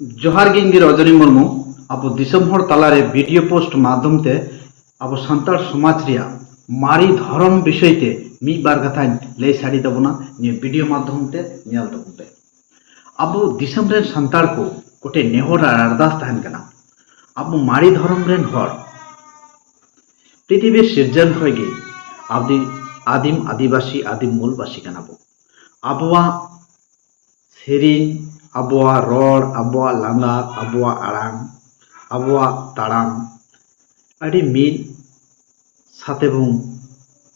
जोहार गिंगी रजनी मुर्मू अब दिसम हर तालारे video post माध्यम ते अब सान्ताड़ समाज रिया मारी धर्म विषय ते मी बार कथा लय साड़ी तबना नि वीडियो माध्यम ते नेल तबते अब दिसम रे सान्ताड़ को कोटे नेहर अरदास तहन कना अब मारी धर्म रेन हर पृथ्वी सिरजन खगे आदि आदिम आदिवासी आदिम मूलवासी कना बो अबवा सेरिंग अबवा रोड अबवा लांगा अबवा आड़ांग अबवा ताड़ाम अड़ी मीद साथे बुं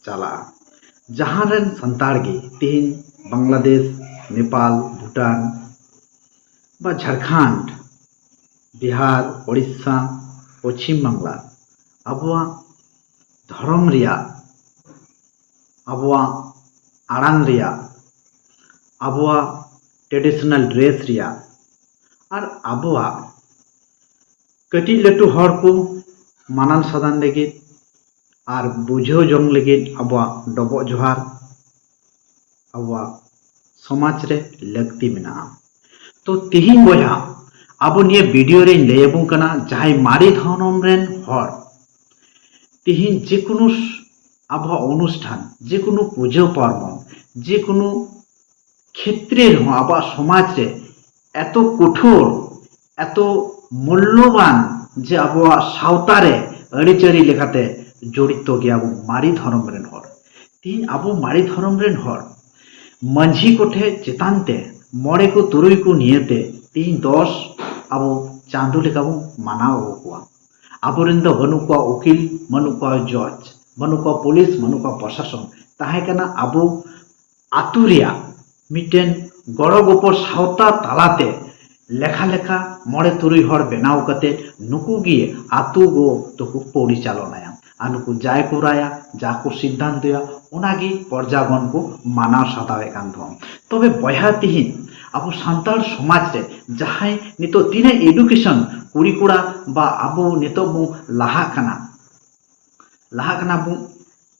चला जहां रेन संताड़ गे तीन बांग्लादेश नेपाल भूटान बा झारखंड बिहार उड़ीसा पश्चिम बांगला अबवा धर्म रिया अबवा आड़ांग रिया अबवा ट्रेडिशनल ड्रेस रिया और अबवा कटी लटू हर को मानन सदान लगे और बुझो जंग लगे अबवा डबो जोहार अबवा समाज रे लगती मेना तो तिहिन बया अब निये वीडियो रे लेबुं कना जहाय मारी धर्म रेन हर तिहिन जेकुनु आबवा अनुष्ठान जेकुनु पूजो पार्बण जेकुनु क्षेत्रे आबवा समाज रे एत कठोर एत मूल्यवान जे आबवा सावतारे अड़ीचरी लेखाते जड़ित गया अब मारी धर्म रेन हर तीन अब मारी धर्म रेन हर मंझी कोठे चेतानते मोड़े को तुरुई को नियते तीन 10 अब चांदो लेखा बो मानाव को आबोरेन दो बनु को उकिल मनु को जज मनु को पुलिस मनु को प्रशासन ताहे कना आबो आतुरिया मिटेन गड़ो गोपर सावता तालाते लेखा लेखा मोड़े तुरुई हर बेनाव कते नुकु गिए आतु गो तुकु परिचालनाया आनुकु जाय कुराया जाको सिद्धांतया ओनागी पर्जागण को मानाव सातावे कान धम तबे बया तिहिन अब सान्ताड़ समाज रे जहाय नितो तिने एडुकेशन कुड़ी कुड़ा बा अब नितो बु लाहा कना बु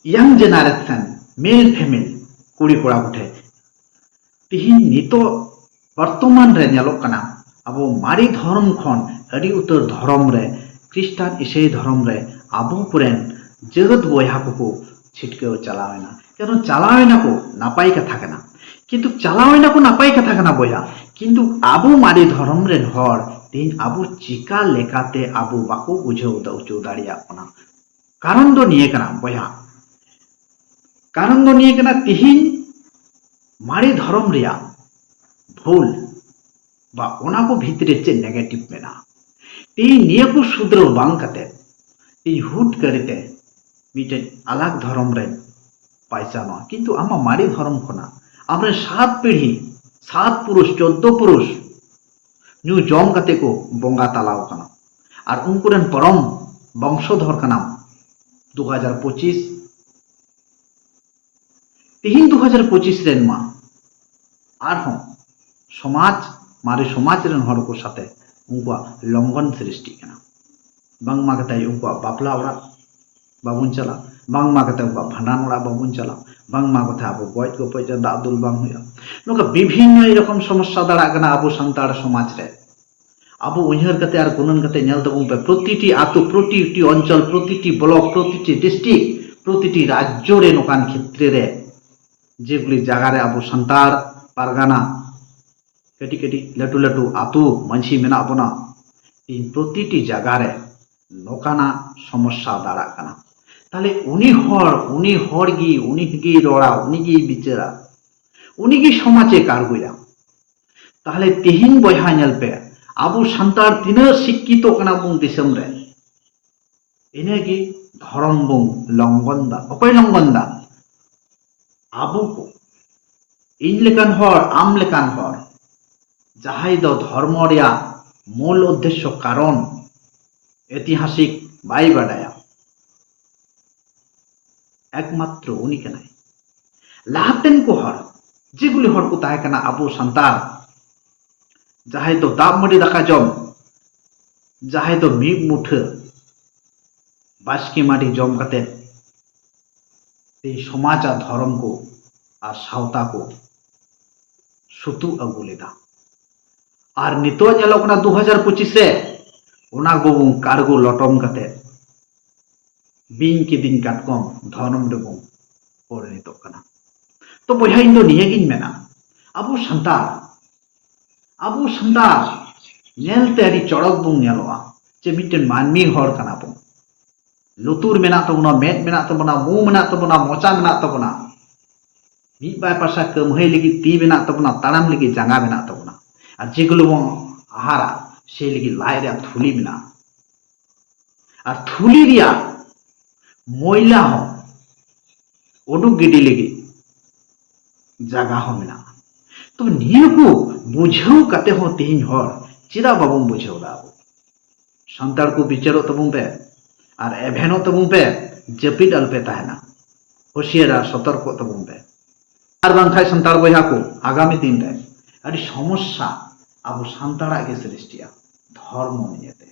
यंग जेनारेशन मेल फीमेल कुड़ी कुड़ा उठे तिहिन नितो वर्तमान रे नेलोक कना अब मारी धर्म खन अड़ी उतर धर्म रे ख्रिस्टान ईसाई धर्म रे आबो पुरेन जगत बया को छिटके चलावेना कारण चलावेना को नापाई कथा कना किंतु चलावेना को नापाई कथा कना बया किंतु आबो मारी धर्म रेन हर तीन आबो चिका लेकाते आबो बाको बुझाव दाउचो दाड़िया कना कारण दो निये कना बया कारण दो निये कना तिहिन मारी धर्म रिया भूल बा ओना को भितरे चे नेगेटिव मेना ती निये को सुद्र बांग कते ती हुट करते मिटे अलग धर्म रे पैसा न किंतु आमा मारी धर्म खना आमरे 7 पीढ़ी 7 पुरुष 14 पुरुष न्यू जम कते को बंगा तालाव कना और उनकुरेन परम वंशधर कना 2025 तिहिन 2025 रेन मा आरहम समाज मारे समाज रेन हर को साथे उनका लंघन सृष्टि कना बांगमा कते उनका बापला ओड़ा बाबुन चला बांगमा कते उनका भांडान ओड़ा बाबुन चला बांगमा कथे अब गज गोपज दा दुल बांग हुया नोका विभिन्न रकम समस्या दाड़ा कना अब सान्ताड़ समाज रे अब उइहर कते आर गुणन कते नेल तबुं पे प्रतिटी आतु प्रतिटी अंचल प्रतिटी ब्लक प्रतिटी डिस्ट्रिक्ट प्रतिटी राज्य रे नोकान क्षेत्र रे जेगुली जागा रे अब सान्ताड़ पारगाना कटी कटी लटू लटू आतु मंझी मेना बना तीन प्रतिटी जागा रे नोकाना समस्या दाड़ा कना ताले उनी हर गी रोड़ा उनी गी बिचारा उनी गी समाजे कारगुया ताले तिहिन बया नेल पे आबो सान्ताड़ तिना शिक्षित कना बुं दिसम रे इने गी धर्म बुं लंघन दा अकय लंघन दा आबो को इन लेकान हर आम लेकान हर जहाय दो धर्म रिया मूल उद्देश्य कारण ऐतिहासिक बाई बाडाया एकमात्र उनी कनाय लाहतेन को हर जेगुली हर को ताहे कना आबो सान्ताड़ जहाय दो दाब मडी दाका जम जहाय दो मीब मुठो बासकी माटी जम कते समाज आ धर्म को आ सावता को सुतु अगु लेदा আর নিতোগ ñেᱞᱚᱜ ᱠᱟᱱᱟ 2025 ᱨᱮ ᱚᱱᱟ ᱵᱚᱱ ᱠᱟᱨᱜᱚ ᱞᱚᱴᱚᱢ ᱠᱟᱛᱮ ᱵᱤᱧ ᱠᱤᱫᱤᱧ ᱠᱟᱴᱠᱚᱢ ᱫᱷᱚᱱᱚᱢ ᱨᱮᱵᱚᱱ ᱯᱚᱨᱤণᱚᱛᱚᱜ ᱠᱟᱱᱟ। तो बया इन नियागिन मेना अबो संतार नेलते अड़ी चड़क बन नेलोआ जे मिटन मानमी हर कना बन लुतुर मेना तबना मेद मेना तबना मु मेना तबना मोचा मेना तबना मिद बाय पासा कमहै लगी ती मेना तबना ताड़ाम लगी जांगा मेना तबना और जेगुलो बन आहारा से लगी लाई रे थुली मेना और थुली रिया मैला हो उडुक गिडी लगी जागा हो मेना तो निया को बुझाव काते हो तेहिन हर चिदा बाबन बुझावदा संतार को बिचारो तबुन पे और एभेनो तबुन पे जपिद अलपे ताहेना होशियार सतर्क तबुन पे और बांखाय संतार बया को आगामी दिन रे अड़ी समस्या अब संतारा के सृष्टिया धर्म नियते